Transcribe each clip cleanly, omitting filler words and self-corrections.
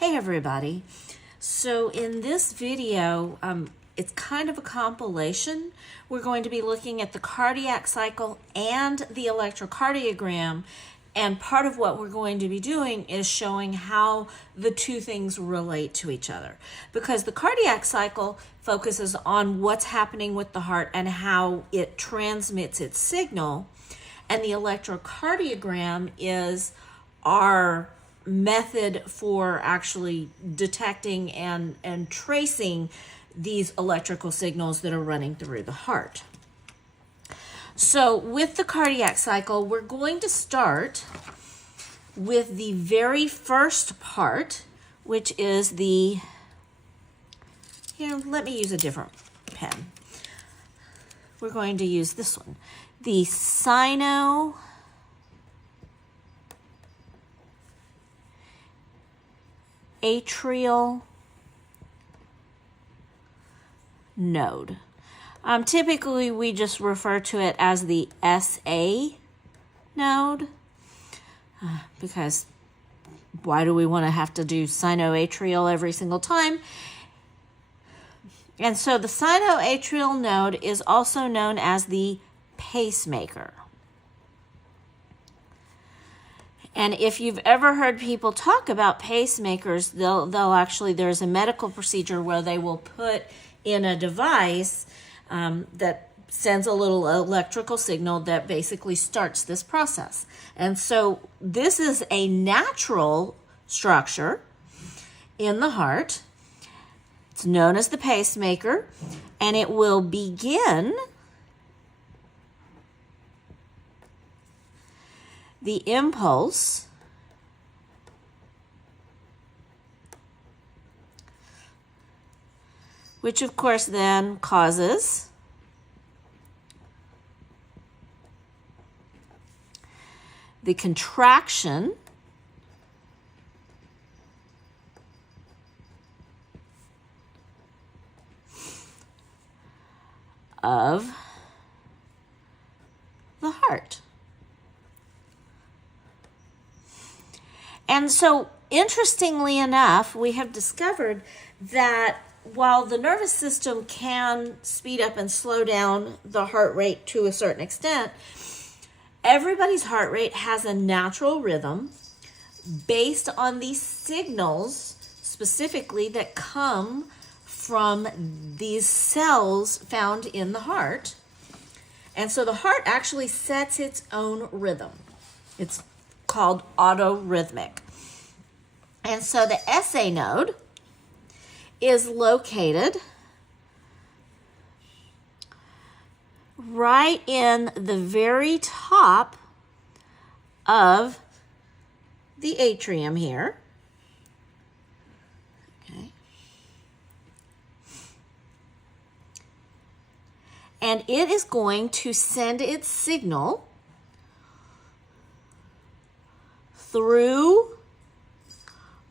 Hey everybody. So in this video, it's kind of a compilation. We're going to be looking at the cardiac cycle and the electrocardiogram, and part of what we're going to be doing is showing how the two things relate to each other. Because the cardiac cycle focuses on what's happening with the heart and how it transmits its signal, and the electrocardiogram is our method for actually detecting and tracing these electrical signals that are running through the heart. So with the cardiac cycle, we're going to start with the very first part, which is let me use a different pen. We're going to use this one, the sinoatrial node. Typically, we just refer to it as the SA node because why do we want to have to do sinoatrial every single time? And so the sinoatrial node is also known as the pacemaker. And if you've ever heard people talk about pacemakers, they'll actually, there's a medical procedure where they will put in a device that sends a little electrical signal that basically starts this process. And so this is a natural structure in the heart. It's known as the pacemaker, and it will begin the impulse which of course then causes the contraction of the heart. And so, interestingly enough, we have discovered that while the nervous system can speed up and slow down the heart rate to a certain extent, everybody's heart rate has a natural rhythm based on these signals specifically that come from these cells found in the heart. And so the heart actually sets its own rhythm. It's called autorhythmic. And so the SA node is located right in the very top of the atrium here. Okay. And it is going to send its signal through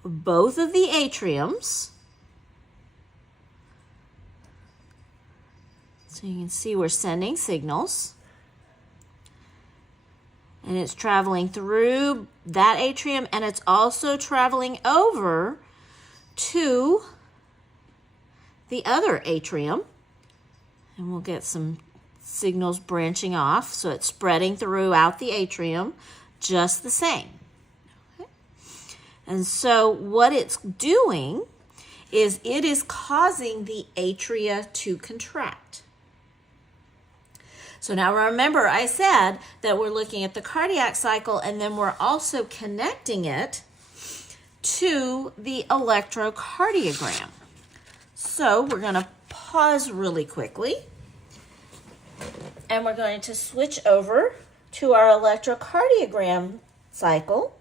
both of the atriums. So you can see we're sending signals. And it's traveling through that atrium, and it's also traveling over to the other atrium. And we'll get some signals branching off, so it's spreading throughout the atrium just the same. And so what it's doing is it is causing the atria to contract. So now remember, I said that we're looking at the cardiac cycle, and then we're also connecting it to the electrocardiogram. So we're going to pause really quickly, and we're going to switch over to our electrocardiogram cycle.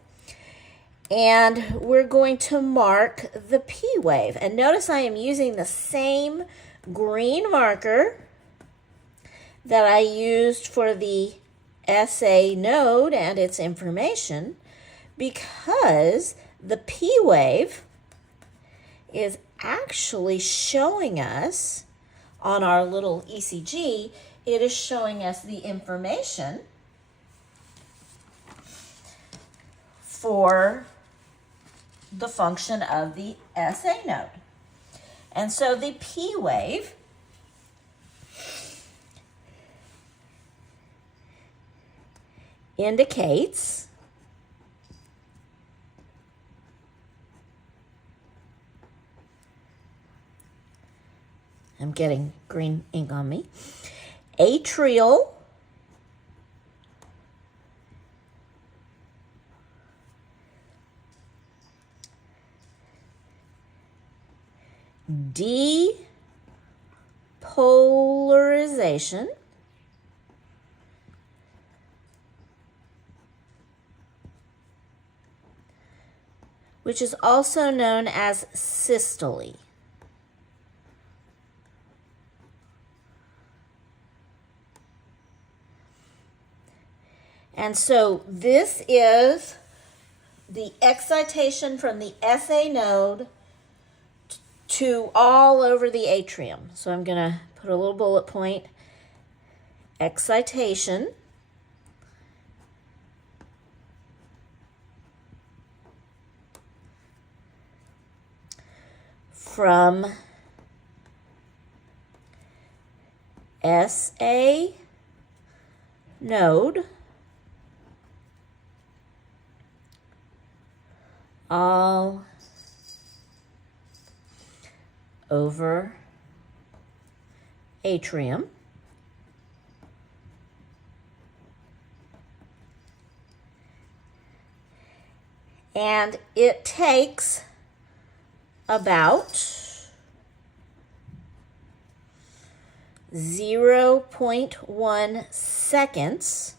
And we're going to mark the P wave. And notice I am using the same green marker that I used for the SA node and its information, because the P wave is actually showing us on our little ECG, it is showing us the information for the function of the SA node. And so the P wave indicates I'm getting green ink on me. Atrial depolarization which is also known as systole. And so this is the excitation from the SA node to all over the atrium. So I'm going to put a little bullet point. Excitation from SA node all over atrium. And it takes about 0.1 seconds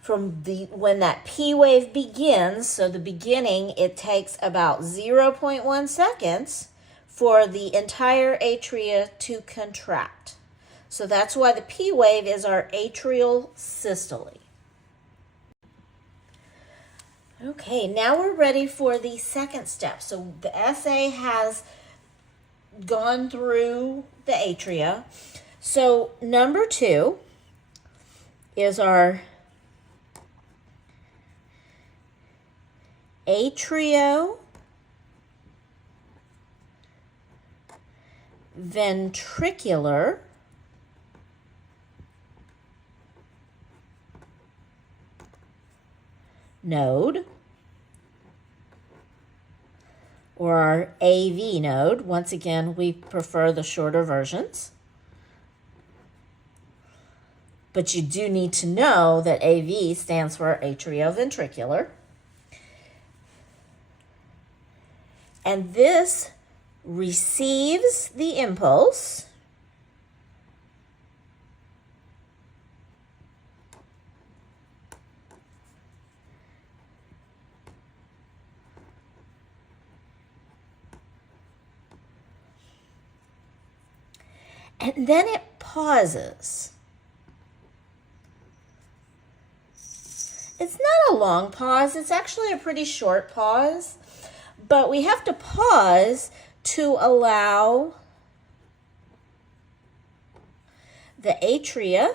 from when that P wave begins. So the beginning, it takes about 0.1 seconds for the entire atria to contract. So that's why the P wave is our atrial systole. Okay, now we're ready for the second step. So the SA has gone through the atria. So number 2 is our atrioventricular node, or our AV node. Once again, we prefer the shorter versions. But you do need to know that AV stands for atrioventricular. And this receives the impulse and then it pauses. It's not a long pause, it's actually a pretty short pause, but we have to pause to allow the atria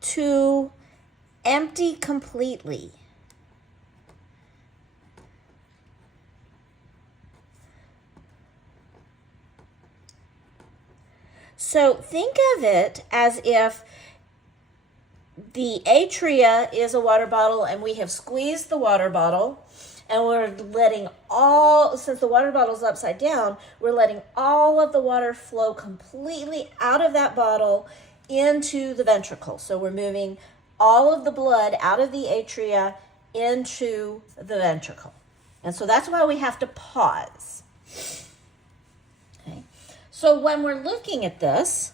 to empty completely. So think of it as if the atria is a water bottle and we have squeezed the water bottle and we're letting since the water bottle is upside down, we're letting all of the water flow completely out of that bottle into the ventricle. So we're moving all of the blood out of the atria into the ventricle. And so that's why we have to pause. Okay. So when we're looking at this,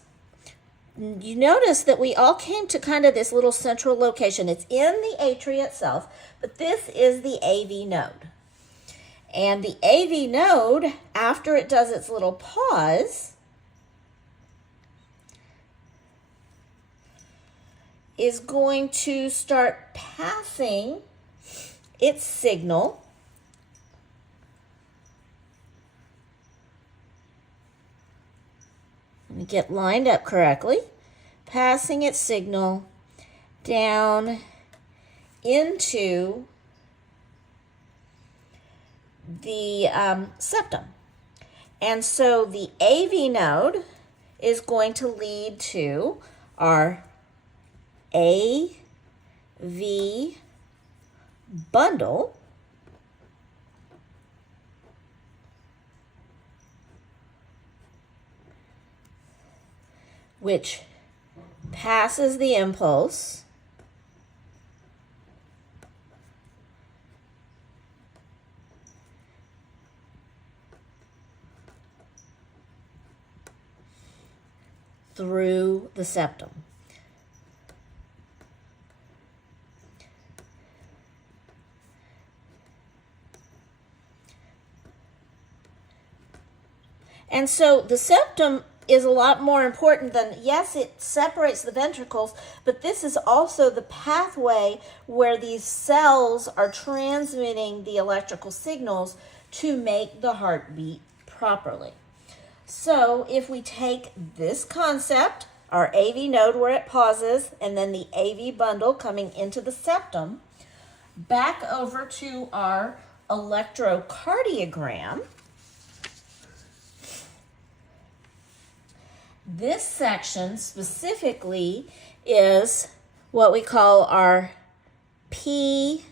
you notice that we all came to kind of this little central location. It's in the atria itself, but this is the AV node. And the AV node, after it does its little pause, is going to start passing its signal let me get lined up correctly, passing its signal down into the septum. And so the AV node is going to lead to our AV bundle, which passes the impulse through the septum. And so the septum is a lot more important than, yes, it separates the ventricles, but this is also the pathway where these cells are transmitting the electrical signals to make the heart beat properly. So if we take this concept, our AV node where it pauses, and then the AV bundle coming into the septum, back over to our electrocardiogram, this section specifically is what we call our PQ,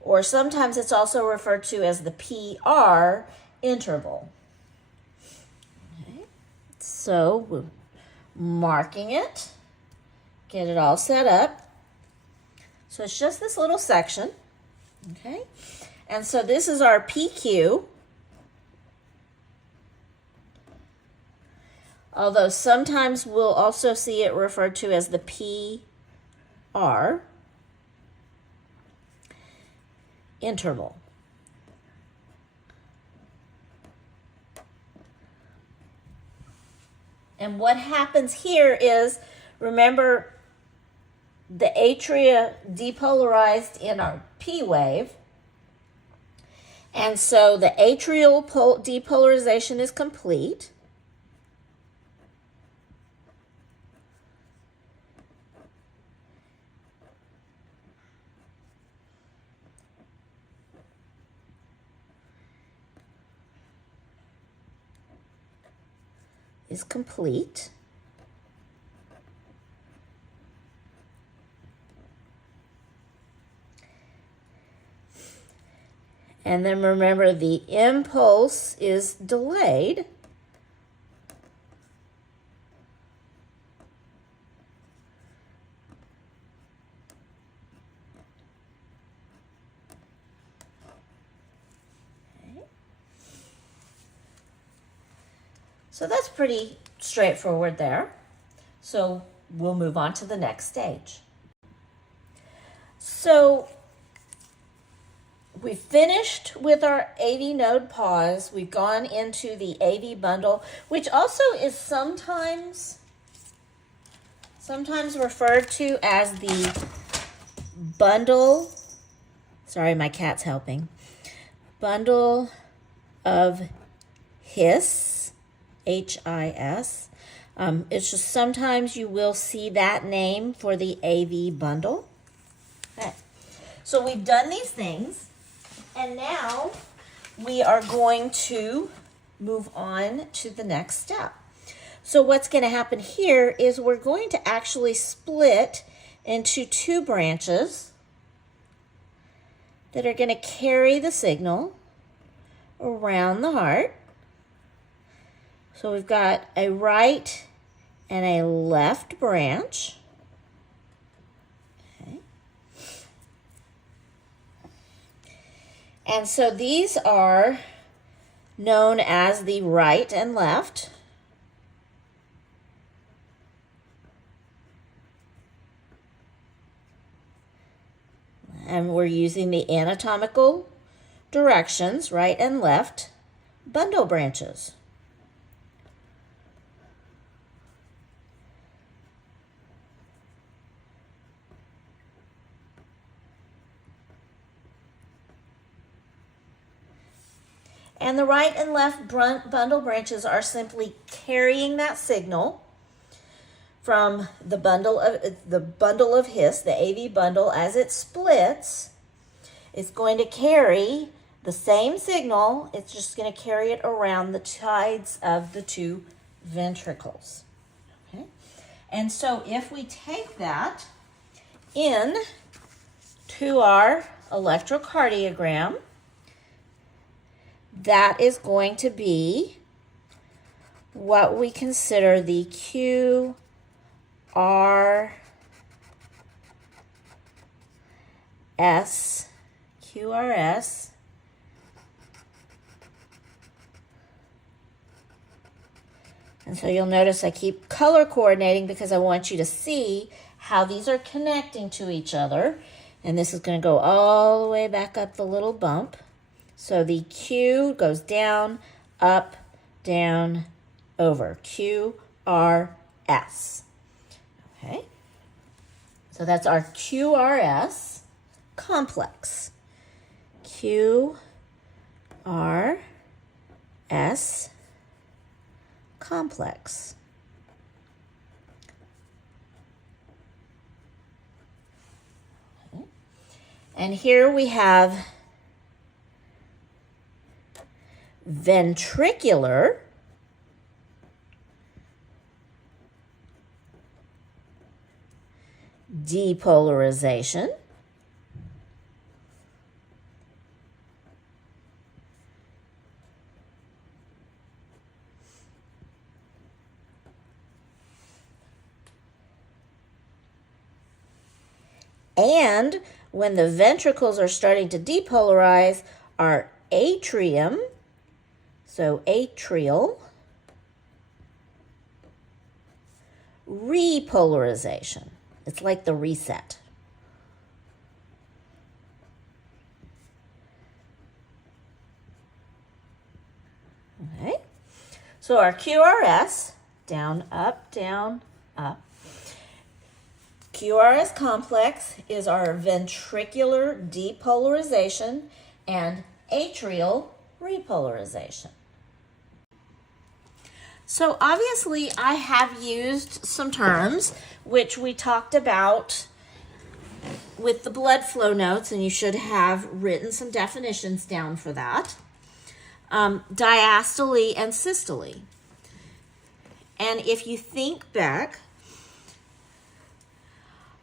or sometimes it's also referred to as the PR interval. Okay. So we're marking it, get it all set up. So it's just this little section, okay? And so this is our PQ, although sometimes we'll also see it referred to as the PR interval. And what happens here is, remember, the atria depolarized in our P wave. And so the atrial depolarization is complete. Is complete. And then remember, the impulse is delayed. Okay. So that's pretty straightforward there. So we'll move on to the next stage. So we finished with our AV node pause. We've gone into the AV bundle, which also is sometimes referred to as the bundle. Sorry, my cat's helping. Bundle of His, H-I-S. It's just sometimes you will see that name for the AV bundle. Okay. So we've done these things. And now we are going to move on to the next step. So what's going to happen here is we're going to actually split into two branches that are going to carry the signal around the heart. So we've got a right and a left branch. And so these are known as the right and left. And we're using the anatomical directions, right and left, bundle branches. And the right and left bundle branches are simply carrying that signal from the bundle of His, the AV bundle, as it splits. It's going to carry the same signal. It's just going to carry it around the sides of the two ventricles. Okay? And so if we take that in to our electrocardiogram, that is going to be what we consider the QRS. And so you'll notice I keep color coordinating because I want you to see how these are connecting to each other. And this is going to go all the way back up the little bump. So the Q goes down, up, down, over. QRS. Okay. So that's our QRS complex. QRS complex. Okay. And here we have ventricular depolarization. And when the ventricles are starting to depolarize, our atrium, so atrial repolarization. It's like the reset. Okay. So our QRS, down, up, up. QRS complex is our ventricular depolarization and atrial repolarization. So obviously I have used some terms which we talked about with the blood flow notes, and you should have written some definitions down for that. Diastole and systole. And if you think back,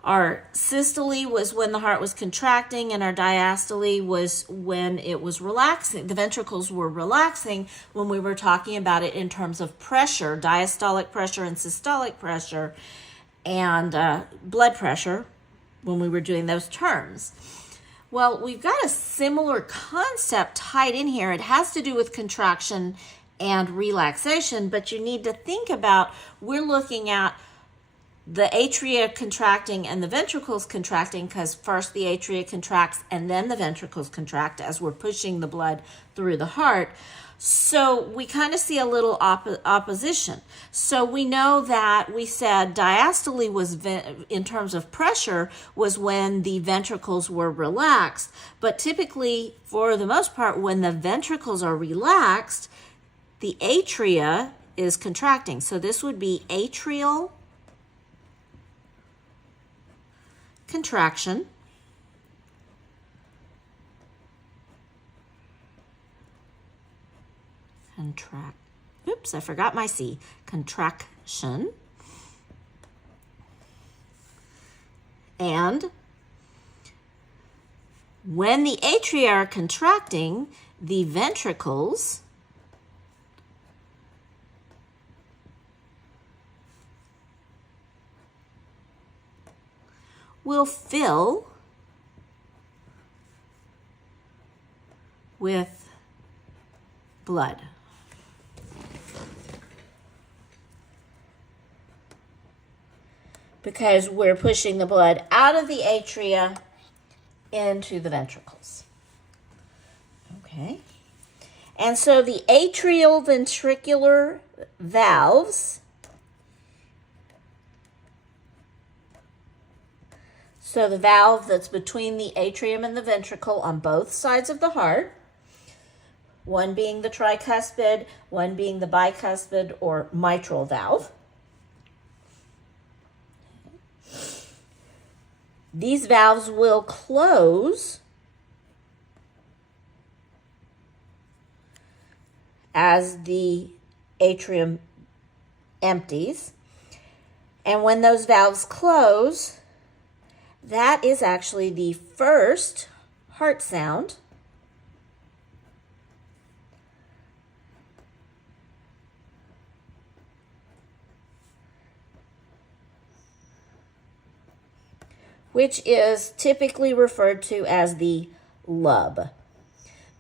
our systole was when the heart was contracting, and our diastole was when it was relaxing. The ventricles were relaxing when we were talking about it in terms of pressure, diastolic pressure and systolic pressure, and blood pressure when we were doing those terms. Well, we've got a similar concept tied in here. It has to do with contraction and relaxation, but you need to think about, we're looking at the atria contracting and the ventricles contracting, because first the atria contracts and then the ventricles contract as we're pushing the blood through the heart. So we kind of see a little opposition. So we know that we said diastole was, in terms of pressure, was when the ventricles were relaxed. But typically, for the most part, when the ventricles are relaxed, the atria is contracting. So this would be atrial contraction, oops, I forgot my C, contraction, and when the atria are contracting, the ventricles will fill with blood. Because we're pushing the blood out of the atria into the ventricles. Okay. And so the atrial ventricular valves, so the valve that's between the atrium and the ventricle on both sides of the heart, one being the tricuspid, one being the bicuspid or mitral valve. These valves will close as the atrium empties. And when those valves close, that is actually the first heart sound. Which is typically referred to as the lub.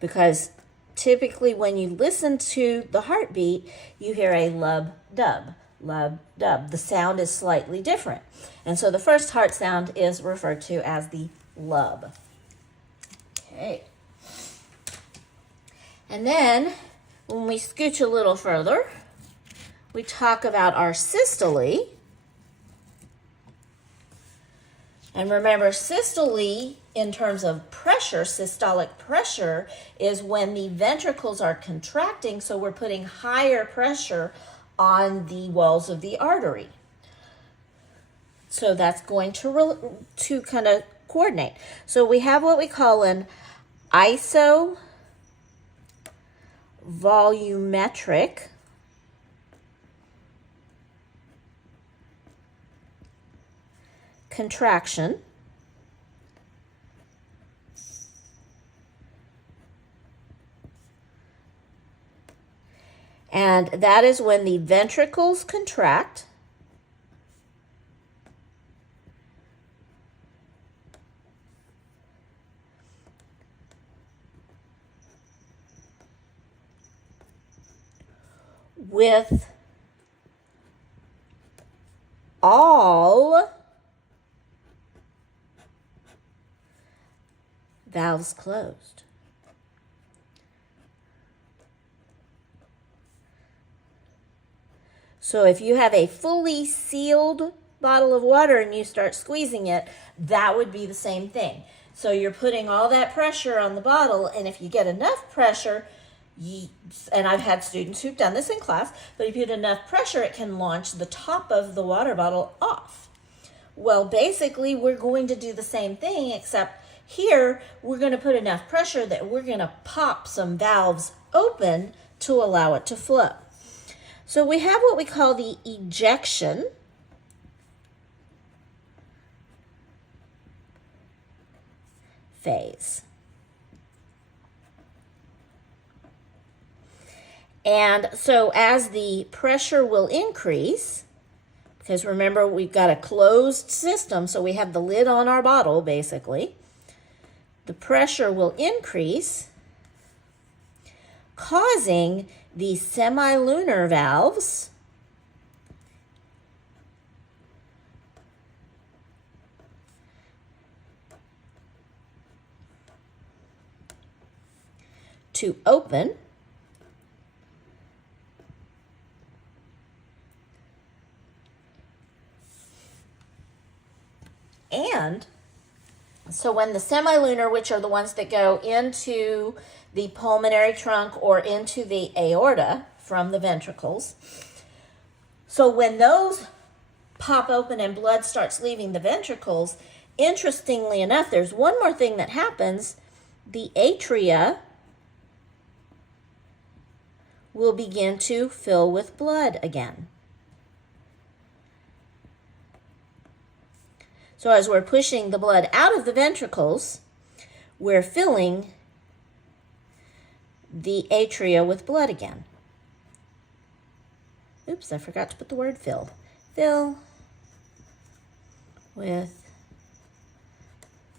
Because typically when you listen to the heartbeat, you hear a lub-dub, lub-dub. The sound is slightly different. And so the first heart sound is referred to as the lub. Okay. And then when we scooch a little further, we talk about our systole. And remember, systole, in terms of pressure, systolic pressure, is when the ventricles are contracting, so we're putting higher pressure on the walls of the artery. So that's going to kind of coordinate. So we have what we call an isovolumetric contraction. And that is when the ventricles contract with all valves closed. So if you have a fully sealed bottle of water and you start squeezing it, that would be the same thing. So you're putting all that pressure on the bottle, and if you get enough pressure, and I've had students who've done this in class, but if you get enough pressure, it can launch the top of the water bottle off. Well, basically, we're going to do the same thing, except here, we're going to put enough pressure that we're going to pop some valves open to allow it to flow. So we have what we call the ejection phase. And so as the pressure will increase, because remember we've got a closed system, so we have the lid on our bottle basically, the pressure will increase, causing the semilunar valves to open, and so when the semilunar, which are the ones that go into the pulmonary trunk or into the aorta from the ventricles, so when those pop open and blood starts leaving the ventricles, interestingly enough, there's one more thing that happens. The atria will begin to fill with blood again. So as we're pushing the blood out of the ventricles, we're filling the atria with blood again. Oops, I forgot to put the word fill. Fill with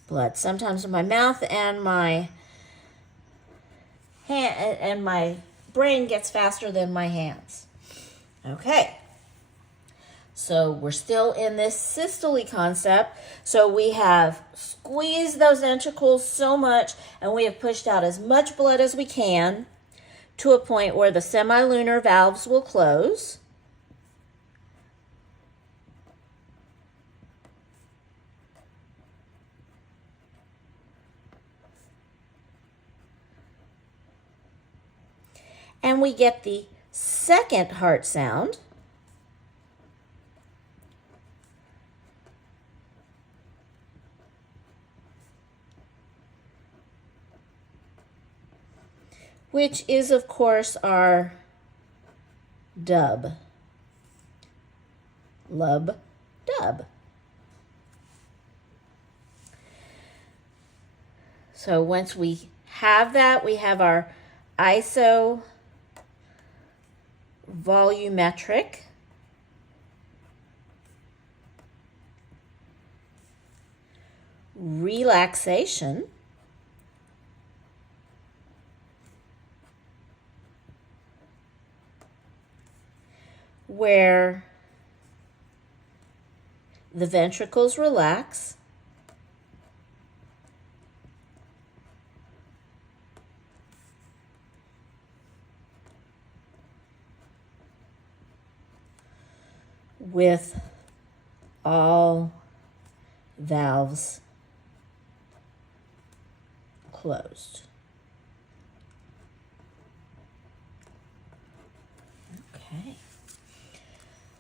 blood. Sometimes my mouth and my hand and my brain gets faster than my hands. Okay. So we're still in this systole concept. So we have squeezed those ventricles so much, and we have pushed out as much blood as we can to a point where the semilunar valves will close. And we get the second heart sound, which is, of course, our dub. Lub, dub. So once we have that, we have our iso volumetric relaxation, where the ventricles relax, with all valves closed. Okay.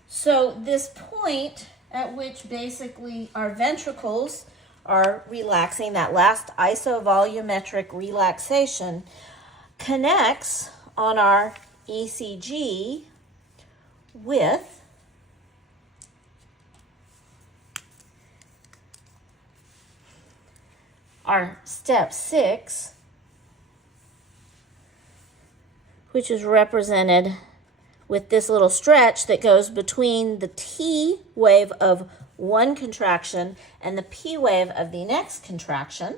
So this point at which basically our ventricles are relaxing, that last isovolumetric relaxation, connects on our ECG with our step 6, which is represented with this little stretch that goes between the T wave of one contraction and the P wave of the next contraction.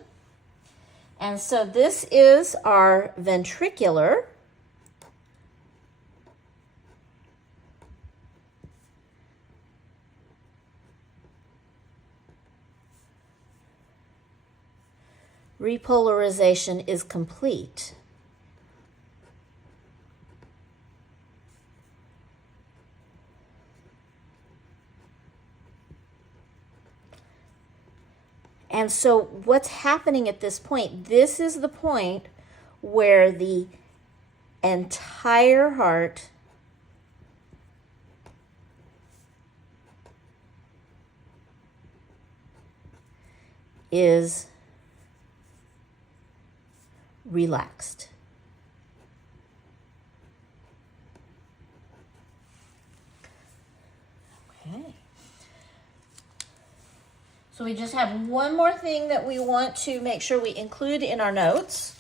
And so this is our ventricular repolarization is complete. And so what's happening at this point? This is the point where the entire heart is relaxed. Okay. So we just have one more thing that we want to make sure we include in our notes,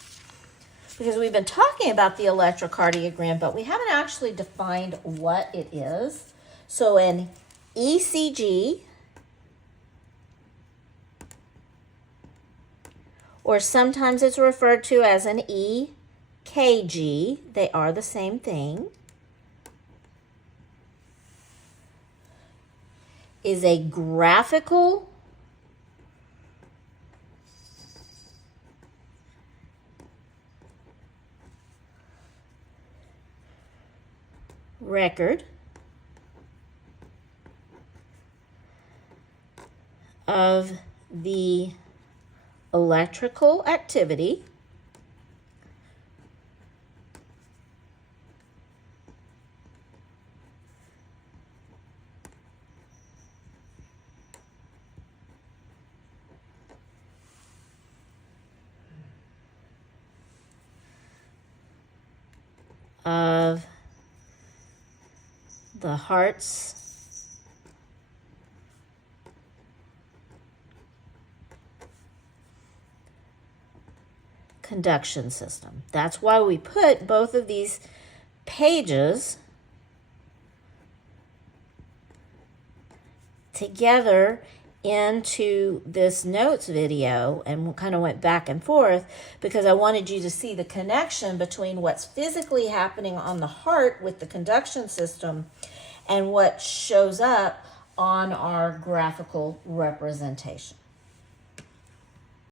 because we've been talking about the electrocardiogram, but we haven't actually defined what it is. So an ECG, or sometimes it's referred to as an EKG, they are the same thing, is a graphical record of the electrical activity of the heart's conduction system. That's why we put both of these pages together into this notes video, and we kind of went back and forth because I wanted you to see the connection between what's physically happening on the heart with the conduction system and what shows up on our graphical representation.